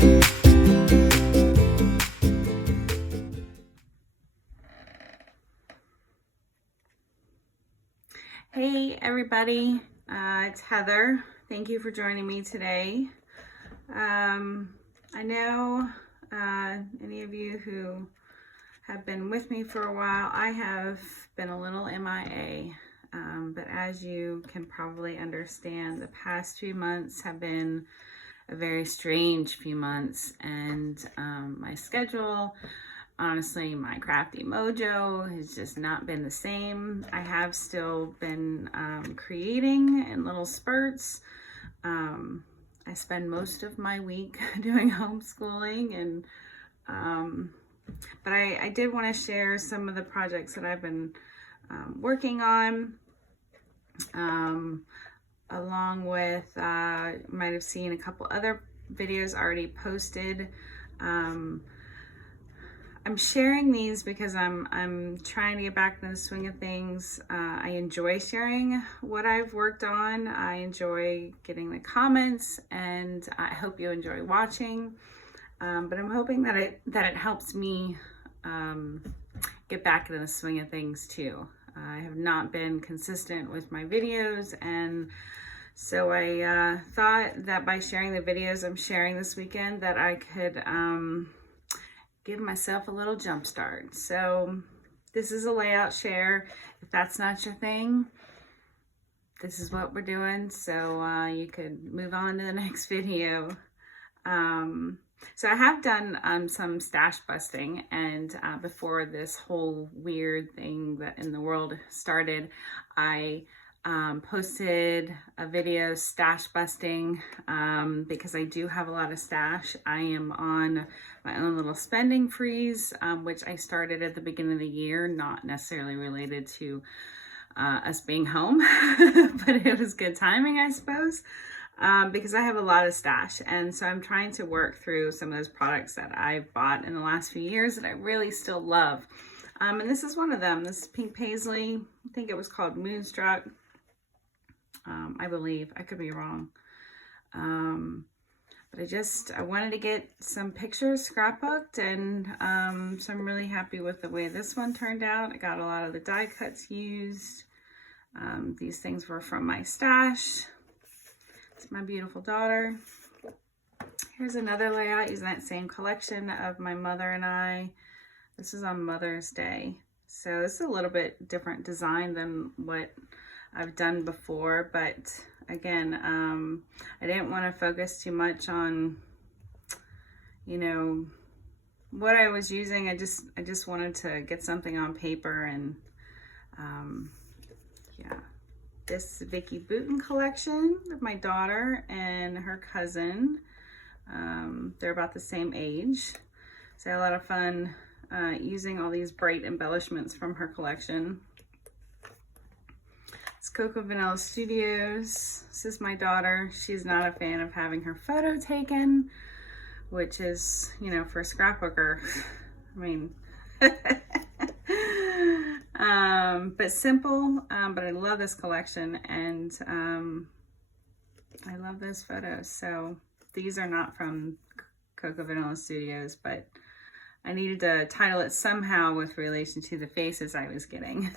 Hey everybody, it's Heather. Thank you for joining me today. I know any of you who have been with me for a while, I have been a little MIA, but as you can probably understand, the past few months have been a very strange few months, and my schedule, honestly, my crafty mojo has just not been the same. I have still been creating in little spurts. I spend most of my week doing homeschooling, and but I did want to share some of the projects that I've been working on, along with you might have seen a couple other videos already posted. I'm sharing these because I'm trying to get back into the swing of things. I enjoy sharing what I've worked on. I enjoy getting the comments, and I hope you enjoy watching. But I'm hoping that it helps me get back into the swing of things too. I have not been consistent with my videos, and so I thought that by sharing the videos I'm sharing this weekend that I could give myself a little jump start. So this is a layout share. If that's not your thing, this is what we're doing. So you could move on to the next video. So I have done some stash busting, and before this whole weird thing that in the world started, I posted a video stash busting because I do have a lot of stash. I am on my own little spending freeze, which I started at the beginning of the year, not necessarily related to us being home, but it was good timing, I suppose, because I have a lot of stash. And so I'm trying to work through some of those products that I've bought in the last few years that I really still love. And this is one of them, this pink paisley. I think it was called Moonstruck. I believe, I could be wrong. But I wanted to get some pictures scrapbooked, and so I'm really happy with the way this one turned out. I got a lot of the die cuts used. These things were from my stash. It's my beautiful daughter. Here's another layout using that same collection of my mother and I. This is on Mother's Day. So this is a little bit different design than what I've done before, but again, I didn't want to focus too much on, you know, what I was using. I just wanted to get something on paper, and yeah, this Vicky Bouton collection of my daughter and her cousin. They're about the same age, so I had a lot of fun using all these bright embellishments from her collection. It's Cocoa Vanilla Studios. This is my daughter. She's not a fan of having her photo taken, which is, you know, for a scrapbooker, I mean, but simple, but I love this collection, and I love those photos. So these are not from Cocoa Vanilla Studios, but I needed to title it somehow with relation to the faces I was getting.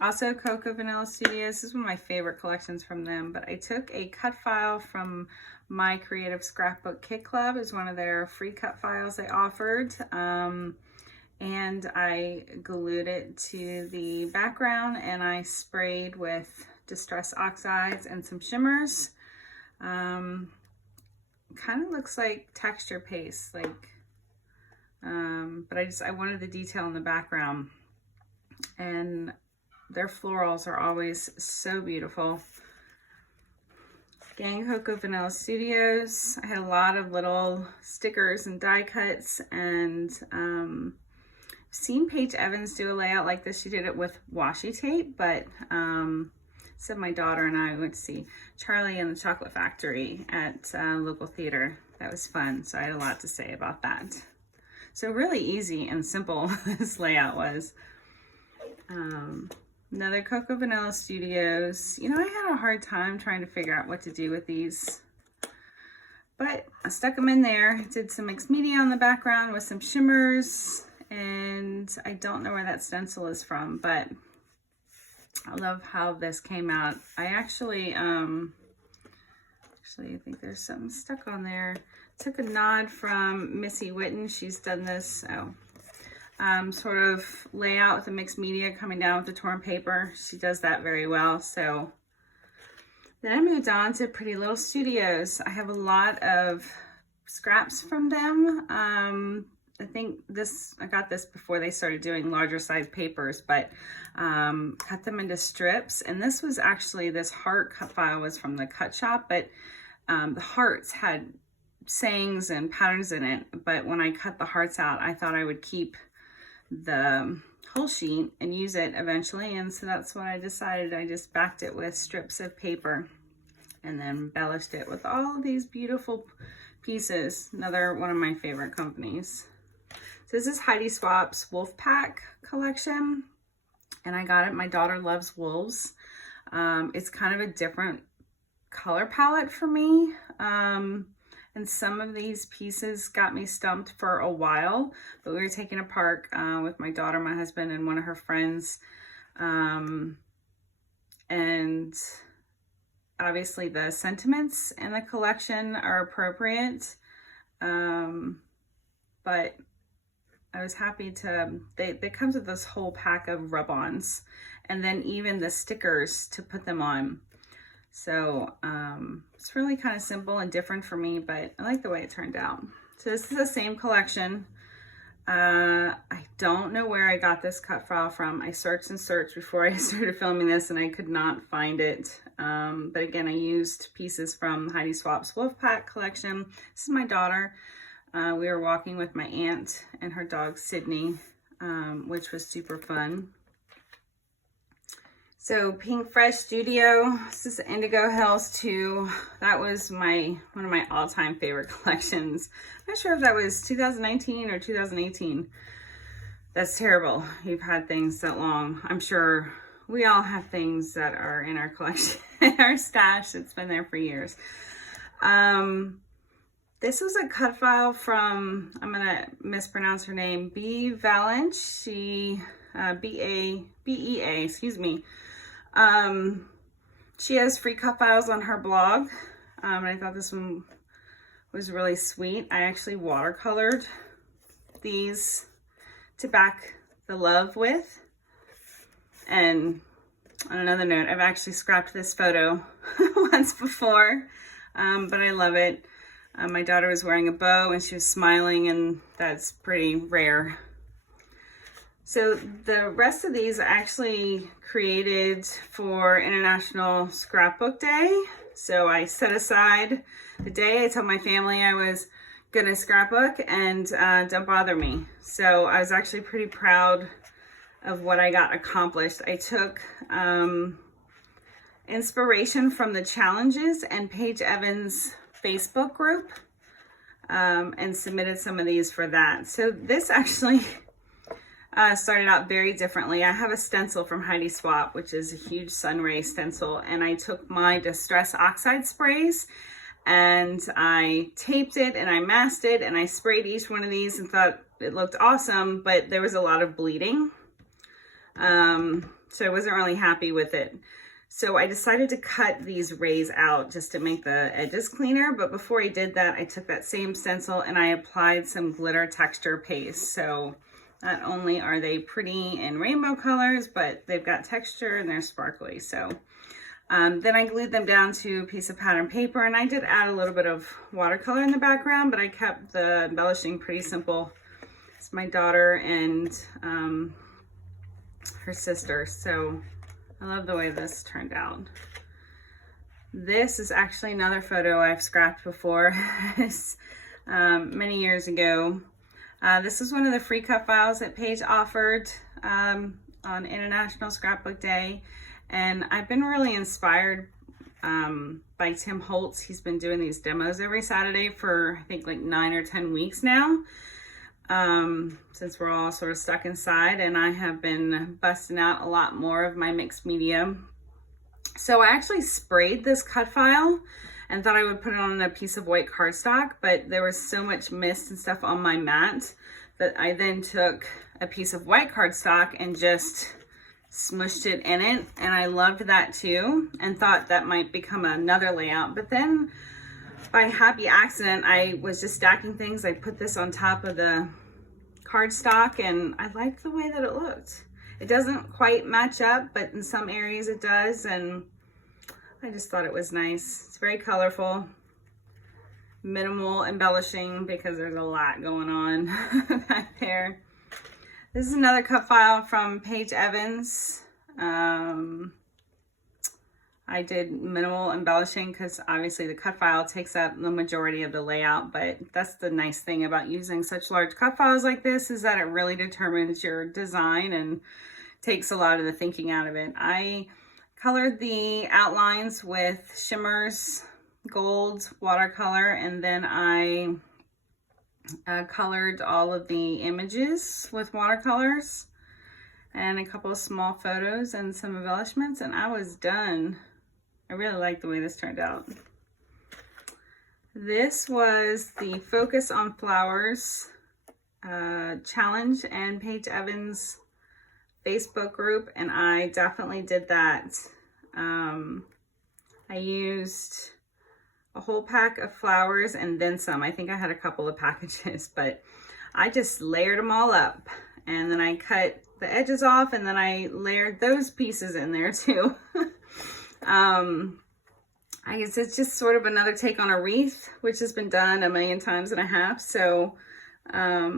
Also Cocoa Vanilla Studios, this is one of my favorite collections from them, but I took a cut file from my Creative Scrapbook Kit Club as one of their free cut files they offered, and I glued it to the background, and I sprayed with Distress Oxides and some shimmers. Kind of looks like texture paste, like, but I wanted the detail in the background. And their florals are always so beautiful. Gang Cocoa Vanilla Studios. I had a lot of little stickers and die cuts, and seen Paige Evans do a layout like this. She did it with washi tape, but so my daughter and I went to see Charlie and the Chocolate Factory at local theater. That was fun, so I had a lot to say about that. So really easy and simple this layout was. Another Cocoa Vanilla Studios. You know, I had a hard time trying to figure out what to do with these But I stuck them in there, did some mixed media on the background with some shimmers, and I don't know where that stencil is from, but I love how this came out. I actually I think there's something stuck on there. Took a nod from Missy Witten. She's done this sort of layout with the mixed media coming down with the torn paper. She does that very well. So then I moved on to Pretty Little Studios. I have a lot of scraps from them. I think I got this before they started doing larger size papers, but cut them into strips. And this was actually, this heart cut file was from the cut shop, but the hearts had sayings and patterns in it. But when I cut the hearts out, I thought I would keep the whole sheet and use it eventually, and so that's what I decided. I just backed it with strips of paper and then embellished it with all of these beautiful pieces. Another one of my favorite companies. So this is Heidi Swap's Wolf Pack collection, and I got it. My daughter loves wolves. It's kind of a different color palette for me. And some of these pieces got me stumped for a while, but we were taking a park with my daughter, my husband, and one of her friends. And obviously the sentiments in the collection are appropriate. But I was happy to, they comes with this whole pack of rub-ons and then even the stickers to put them on. So it's really kind of simple and different for me, but I like the way it turned out. So this is the same collection. I don't know where I got this cut file from. I searched and searched before I started filming this and I could not find it. But again, I used pieces from Heidi Swap's Wolf Pack collection. This is my daughter. We were walking with my aunt and her dog Sydney, which was super fun. So Pink Fresh Studio, this is Indigo Hills 2. That was one of my all-time favorite collections. I'm not sure if that was 2019 or 2018. That's terrible. You've had things that long. I'm sure we all have things that are in our collection, our stash that's been there for years. This was a cut file from, I'm gonna mispronounce her name, B. Valence. She, B-E-A, excuse me. She has free cut files on her blog, and I thought this one was really sweet. I actually watercolored these to back the love with. And on another note, I've actually scrapped this photo once before, but I love it. My daughter was wearing a bow and she was smiling, and that's pretty rare. So the rest of these are actually created for International Scrapbook Day. So I set aside the day. I told my family I was gonna scrapbook and don't bother me. So I was actually pretty proud of what I got accomplished. I took inspiration from the challenges and Paige Evans' Facebook group and submitted some of these for that. So this actually started out very differently. I have a stencil from Heidi Swap, which is a huge sunray stencil, and I took my Distress Oxide sprays and I taped it and I masked it and I sprayed each one of these and thought it looked awesome, but there was a lot of bleeding. So I wasn't really happy with it. So I decided to cut these rays out just to make the edges cleaner. But before I did that, I took that same stencil and I applied some glitter texture paste. So not only are they pretty in rainbow colors, but they've got texture and they're sparkly. So then I glued them down to a piece of pattern paper, and I did add a little bit of watercolor in the background, but I kept the embellishing pretty simple. It's my daughter and her sister. So I love the way this turned out. This is actually another photo I've scrapped before, many years ago. This is one of the free cut files that Paige offered on International Scrapbook Day. And I've been really inspired by Tim Holtz. He's been doing these demos every Saturday for I think like 9 or 10 weeks now. Since we're all sort of stuck inside, and I have been busting out a lot more of my mixed media. So I actually sprayed this cut file and thought I would put it on a piece of white cardstock, but there was so much mist and stuff on my mat that I then took a piece of white cardstock and just smushed it in it, and I loved that too and thought that might become another layout. But then by happy accident, I was just stacking things. I put this on top of the cardstock and I liked the way that it looked. It doesn't quite match up, but in some areas it does, and I just thought it was nice. It's very colorful, minimal embellishing because there's a lot going on back there. This is another cut file from Paige Evans. I did minimal embellishing because obviously the cut file takes up the majority of the layout, but that's the nice thing about using such large cut files like this, is that it really determines your design and takes a lot of the thinking out of it. I colored the outlines with shimmers, gold, watercolor, and then I colored all of the images with watercolors and a couple of small photos and some embellishments, and I was done. I really like the way this turned out. This was the Focus on Flowers challenge and Paige Evans Facebook group, and I definitely did that. I used a whole pack of flowers and then some. I think I had a couple of packages, but I just layered them all up, and then I cut the edges off, and then I layered those pieces in there too. I guess it's just sort of another take on a wreath, which has been done a million times and a half. So, yeah,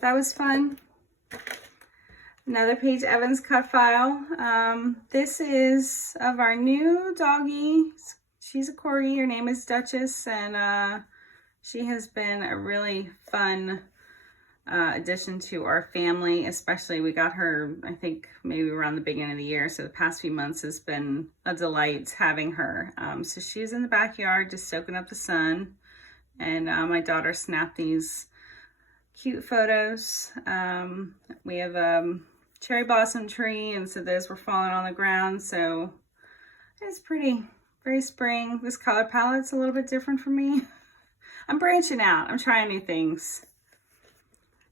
that was fun. Another Paige Evans cut file. This is of our new doggie. She's a corgi. Her name is Duchess, and she has been a really fun addition to our family. Especially, we got her, I think, maybe around the beginning of the year. So the past few months has been a delight having her. So she's in the backyard just soaking up the sun. And my daughter snapped these cute photos. We have a cherry blossom tree, and so those were falling on the ground. So it's pretty, very spring. This color palette's a little bit different for me. I'm branching out. I'm trying new things.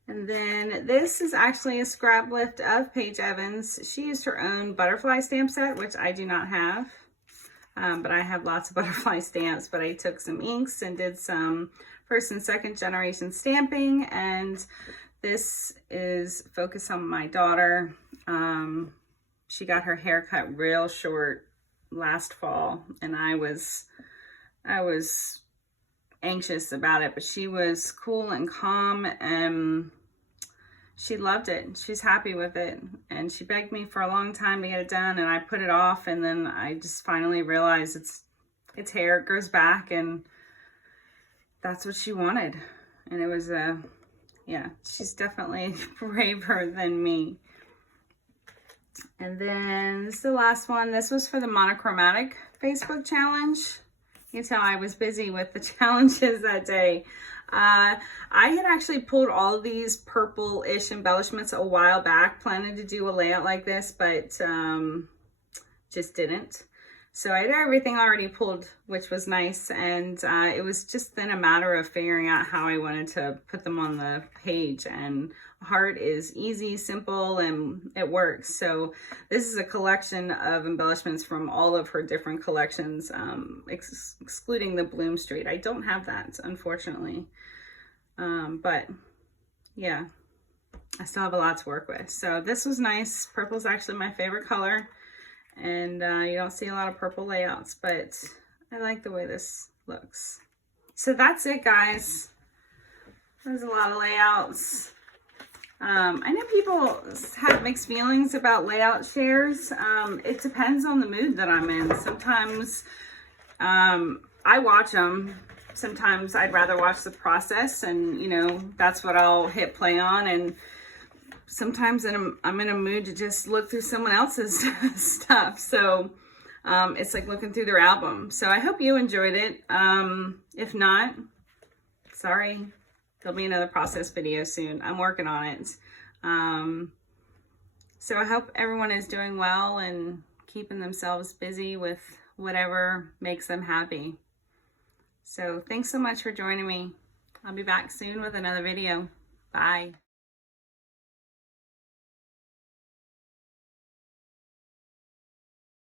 And then this is actually a scrap lift of Paige Evans. She used her own butterfly stamp set, which I do not have. But I have lots of butterfly stamps. But I took some inks and did some first and second generation stamping. And this is Focus on My Daughter. She got her hair cut real short last fall, and I was anxious about it, but she was cool and calm, and she loved it. She's happy with it, and she begged me for a long time to get it done, and I put it off, and then I just finally realized it's hair, it grows back, and that's what she wanted. And it was yeah, she's definitely braver than me. And then this is the last one. This was for the monochromatic Facebook challenge. You can tell I was busy with the challenges that day. I had actually pulled all of these purple-ish embellishments a while back, planning to do a layout like this, but just didn't. So I had everything already pulled, which was nice, and it was just then a matter of figuring out how I wanted to put them on the page. And heart is easy, simple, and it works. So this is a collection of embellishments from all of her different collections, excluding the Bloom Street. I don't have that, unfortunately. But yeah, I still have a lot to work with. So this was nice. Purple is actually my favorite color. And you don't see a lot of purple layouts, but I like the way this looks. So that's it, guys. There's a lot of layouts. I know people have mixed feelings about layout shares. It depends on the mood that I'm in. Sometimes I watch them. Sometimes I'd rather watch the process, and you know, that's what I'll hit play on. And sometimes I'm in a mood to just look through someone else's stuff. So it's like looking through their album. So I hope you enjoyed it. If not, sorry. There'll be another process video soon. I'm working on it. So I hope everyone is doing well and keeping themselves busy with whatever makes them happy. So thanks so much for joining me. I'll be back soon with another video. Bye.